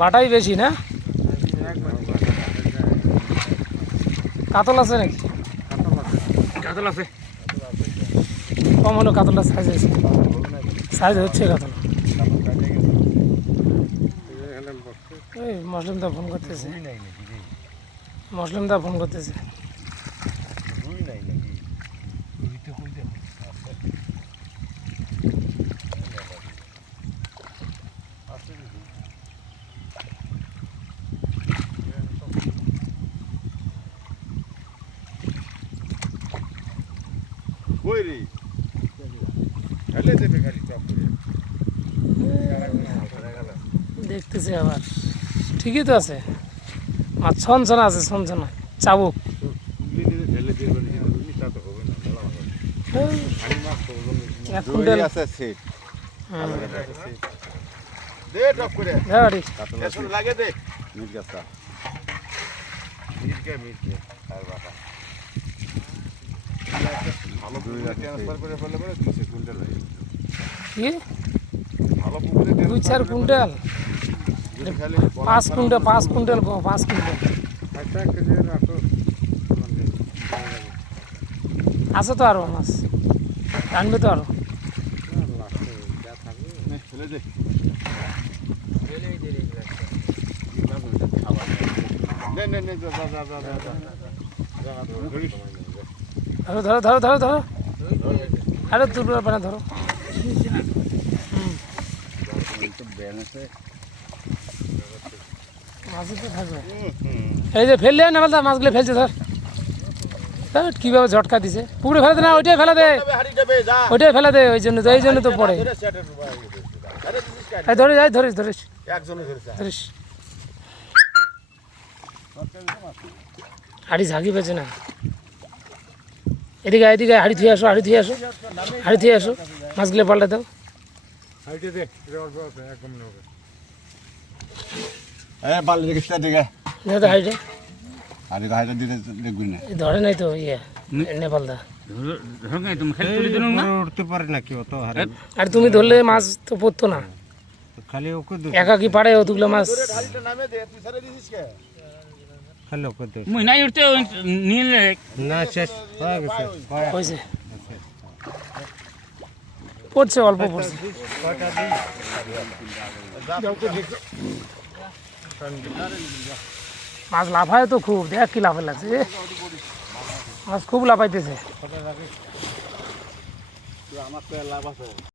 বাটাই বেশি না? কাতল আছে নাকি? কাতল আছে, কম হলো কাতলটা সাইজ আছে, সাইজ হচ্ছে কাতল। এই মুসলিমদা ফোন করতেছে, মুসলিমদা ফোন করতেছে। দেখতেছি আবার ঠিকই তো আছে, মাছ ছনছনা আছে, ছনছনা চাবুক। এক কুইন্টাল দুই চার কুইন্টাল, 5 কুইন্টাল 5 কুইন্টাল 5 কুইন্টাল আছে তো, আরো মাছ টানবে তো আরো। ধরো ধরো ধরো ধরো, আরে তুলবে পারে, ধরো। মাছই তো থাকবে, এই যে ফেললে না বলতা, মাছগুলো ফেলছে ধর। কিভাবে ঝটকা দিছে, পুকুরে ফেলে দে না, ওইটাই ফেলে দে, ওইটাই ফেলে দে, ওই জন্য তো পড়ে। ধরিস ধরিস ধরিস ধরিস, হাড়ি ঝাঁকি পেয়েছে না। এদিকে এদিকে হাড়ি ধুয়ে আসো, হাড়ি ধুয়ে আসো, হাড়ি ধুয়ে আসো, মাছগুলো পাল্টে দাও। ধরে নাই তো ইয়ে নেপালদা, আর তুমি ধরলে মাছ তো পড়তো না, একা কি পারে অতগুলো মাছ। পড়ছে, অল্প পড়ছে। মাছ লাফায় তো খুব, দেখ কি লাফে লাগছে, মাছ খুব লাফাইতেছে।